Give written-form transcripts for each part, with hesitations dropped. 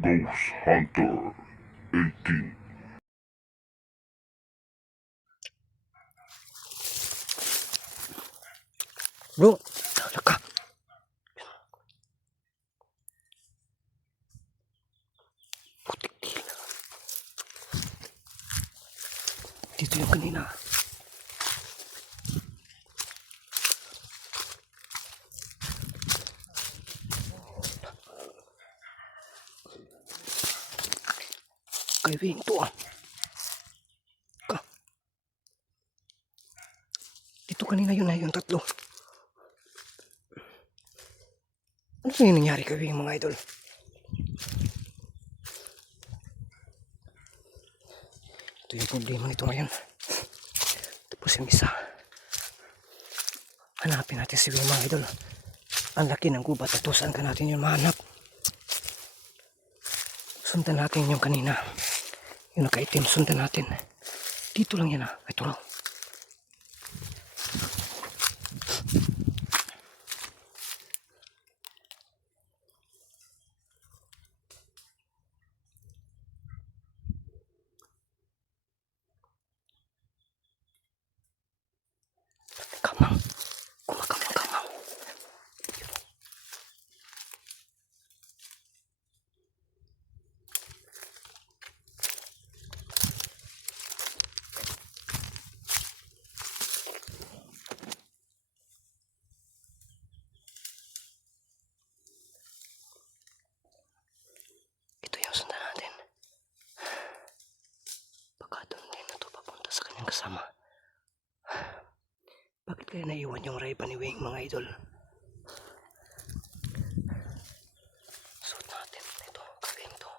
Ghost Hunter 18. Bro, tala ka. Putik tila. Dito yung kanina. Kay Wing to ah. Dito kanina yun na yung tatlo. Ano yung nangyari kay Wing mga idol? Ito yung problema nito ngayon. Tapos yung isa. Hanapin natin si Wing mga idol. Ang laki ng gubat at saan ka natin yun mahanap. Sundan natin yung kanina. Yung nakaitim, sundan natin. Dito lang yan ah. Ito raw. Kamang. Kumakamang-kamang. Ito yung sundan natin. Baka doon din na ito papunta sa kanyang kasama. Bakit kaya naiwan yung rayba ni Wing mga idol? Suot natin ito, gawin to.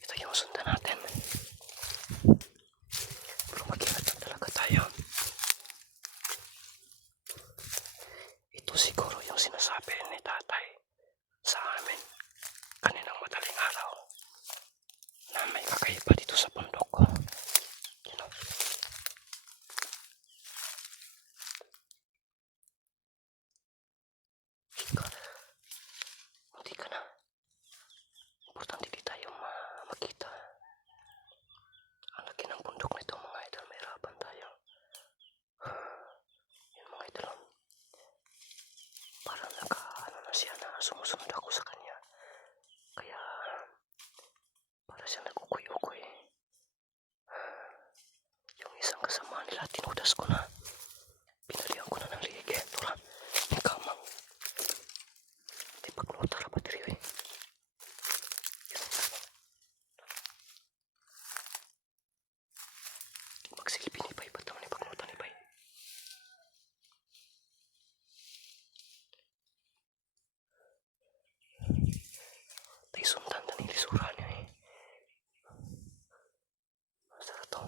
Ito yung sundan natin. Pero mag-ingat lang talaga tayo. Ito siguro yung sinasabi ni tatay sa amin kaninang madaling araw na may kakaiba dito sa bundok ko. You know? Hindi ka na. Importante di tayo makita. Ang laki ng bundok nito mga idol. May hirapan tayo. Yun mga idol. Parang ano na siya na sumusunod ako sa kanya. Kaya para siyang nagkukuy-ukuy. Yung isang kasama nila tinudas ko na. Pinalihan ko na ng liig eh. Tura, may kamang. Di pagnota rapat diri eh. Magsilbi ni Bay. Ba't naman ipagnota ni Bay? Tay sundan na nilisura niya eh. Masarap to.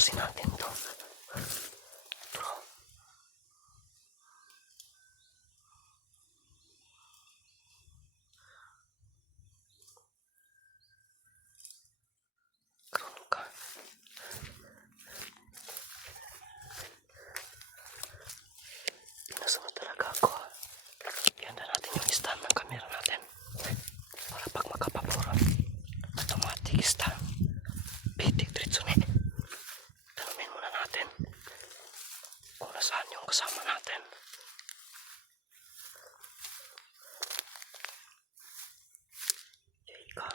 Tapusin natin to. Bro. Karoon ka. Pinasunod talaga ako. Ganda natin yung stand ng camera natin. Para pag makapapuro, automatic stand. Pitik diretso ni. Tanungin muna natin kung nasaan yung kasama natin. Yay ka.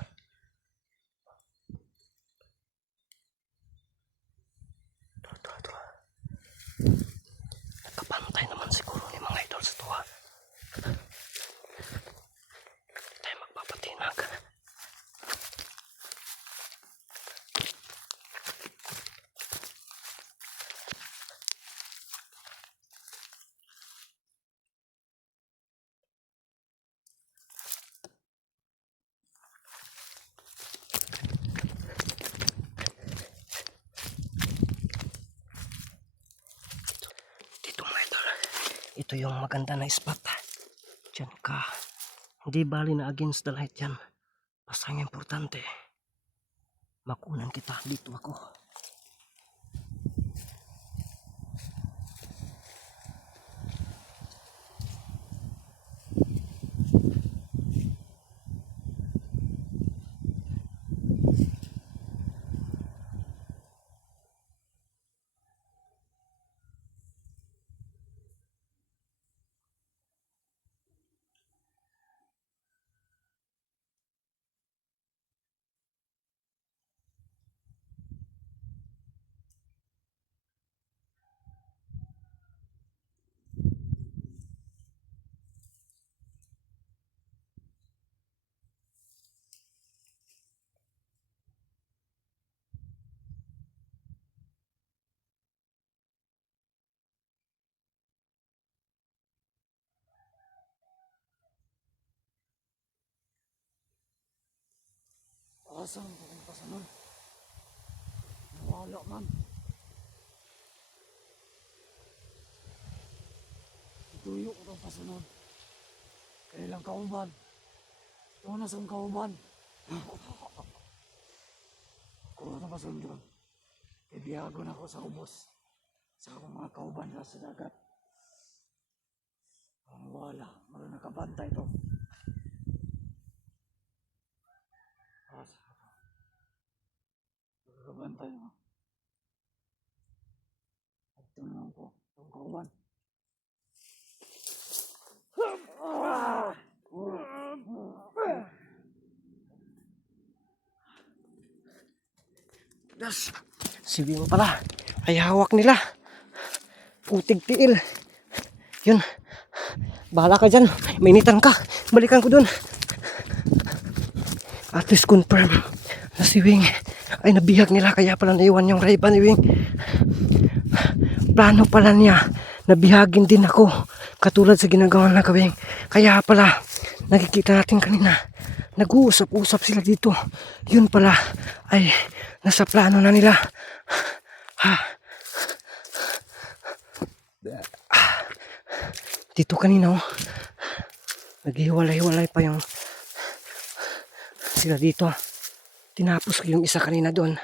Tura. Nagkapantay naman siguro ni mga idol sa tuwa. Hindi tayo magpapatinag. Dito mga idol, ito yung maganda na spot. Diyan ka. Hindi bali na against the light yan. Basta ang importante, makunan kita. Dito ako. Asan ko kung pasanon? Nawala man. Ituyo ko kung pasanon. Kailang kauban. Ito na sa kauban. Kung na pasunod. Ibiyago na ako sa ubos. Sa akong mga kauban sa dagat. Wala. Maroon nakabantay ito. Nakabantay mo. Ito na ako. Itong kauban. Das, si Wing pala ay hawak nila. Putig tiil. Yun. Bahala ka dyan. Mainitan ka. Balikan ko dun. At least confirm na si Wing ay nabihag nila. Kaya pala naiwan yung Ray-Ban ni Wing. Plano pala niya. Nabihagin din ako. Katulad sa ginagawa na Wing. Kaya pala nakikita natin kanina. Nag-uusap-usap sila dito. Yun pala ay nasa plano na nila. Dito kanina naghiwalay-hiwalay pa yung sila dito. Tinapos ko yung isa kanina doon.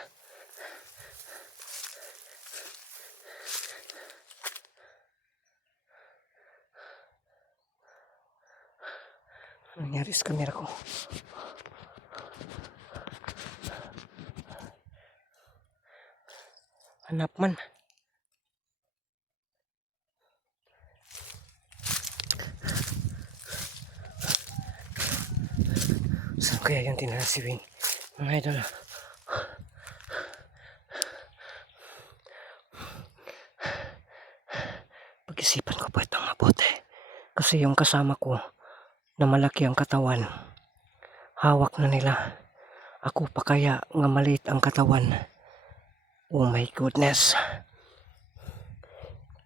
Ano nangyari sa camera ko? Hanap man. Saan kaya yung tinala si Wing? Mga idol. Pag-isipan ko pa itong mabuti. Kasi yung kasama ko na malaki ang katawan, hawak na nila. Ako pa kaya nga maliit ang katawan. Oh my goodness.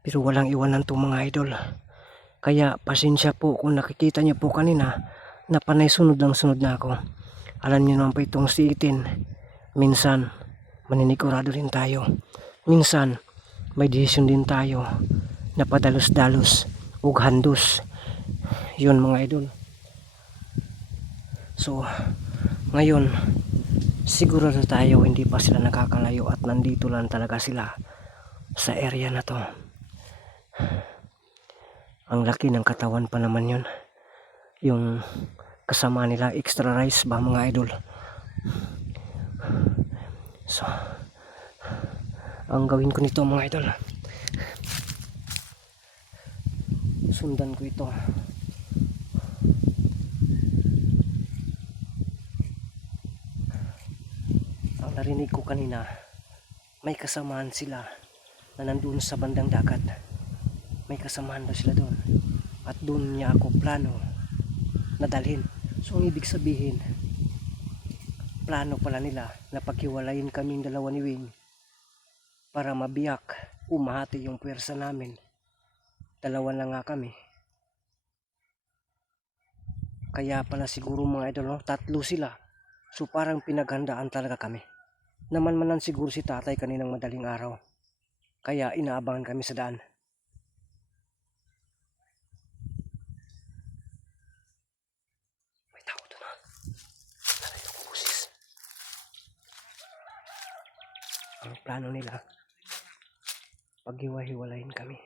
Pero walang iwanan itong mga idol. Kaya pasensya po kung nakikita niyo po kanina na panay sunod na ako. Alam niyo naman po itong si Itin. Minsan maninigurado rin tayo. minsan may desisyon din tayo na padalos-dalos ug handos. Yun mga idol. So ngayon sigurado tayo hindi pa sila nakakalayo at nandito lang talaga sila sa area na to. Ang laki ng katawan pa naman yun. Yung kasama nila extra rice ba mga idol. So ang gawin ko nito mga idol, sundan ko ito. Ang narinig ko kanina, may kasamaan sila na nandun sa bandang dagat. May kasamaan daw sila doon at doon niya ako plano na dalhin. So ang ibig sabihin, plano pala nila na paghiwalayin kaming dalawa ni Wing para mabiyak, umahati yung pwersa namin. Dalawa na nga kami. Kaya pala siguro mga idol, no? Tatlo sila. So parang pinaghandaan talaga kami. Namanmanan siguro si tatay kaninang madaling araw. Kaya inaabangan kami sa daan. May tao doon ha. Nalayo ko busis. Ang plano nila, paghiwa-hiwalayin kami.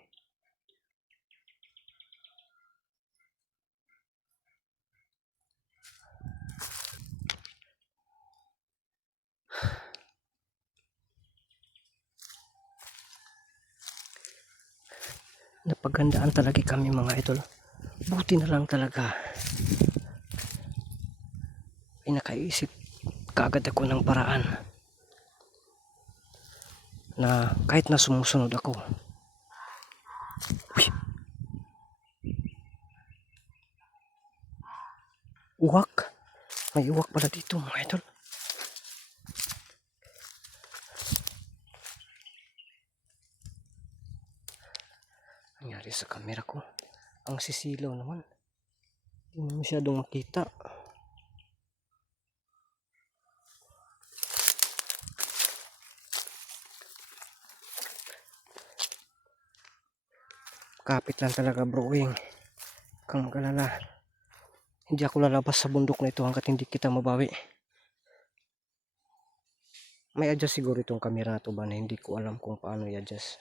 Napaghandaan talaga kami mga idol. Buti na lang talaga ay nakaisip kaagad ako ng paraan na kahit na sumusunod ako. Uy! Uwak! May uwak pala dito mga idol. Nangyari sa camera ko, ang sisilaw naman, hindi masyadong makita. Kapit lang talaga broing, kang magalala. Hindi ako lalabas sa bundok na ito hanggat hindi kita mabawi. May adjust siguro itong camera na to ba na hindi ko alam kung paano i-adjust.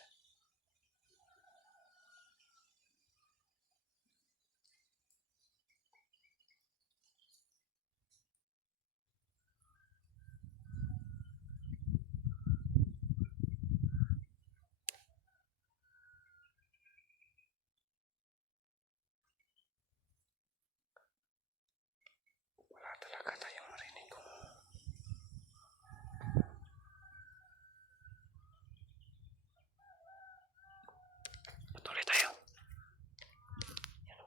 Wala talaga tayong marinig ko. Patuloy tayo. Yan.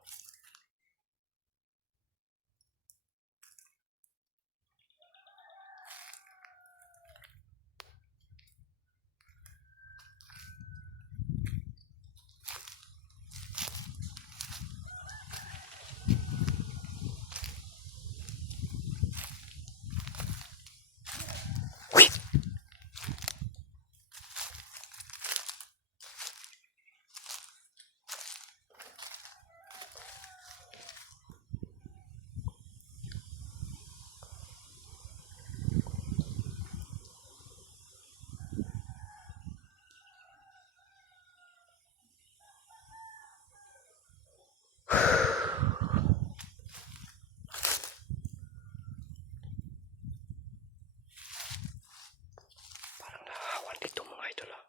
Uy! Parang nahahawan dito mga idol ha.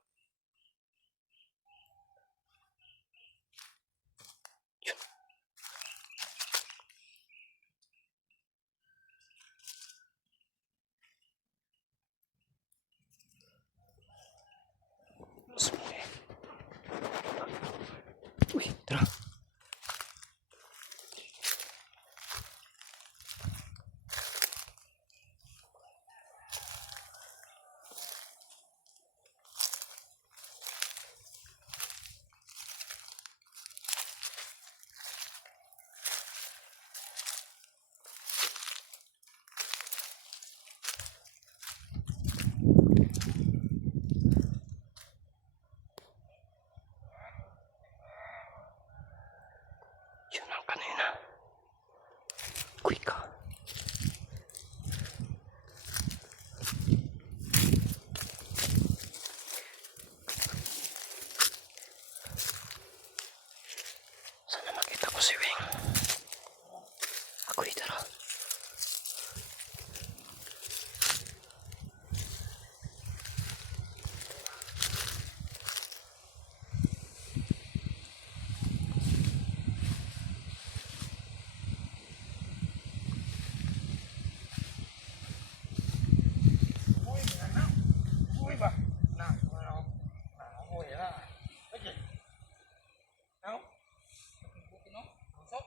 Yun. Sumuli. Uy, tara. ko dito. Uy ba? Uy na. Lagi. Ano? No? Usok?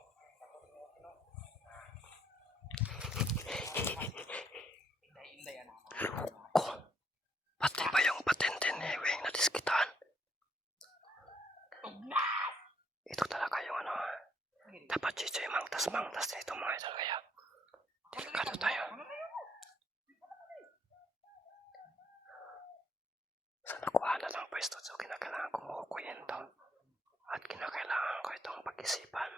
Inday ano. Loko. Pati ba yung patente ni Weng na diskitan? Ito talaga yung ano. Dapat chichoy mangtas nito mga idol kaya. Delikado tayo. Sa nakuha na ng pwesto so kinakailangan kong kukuyin to. At kinakailangan ko itong pag-isipan.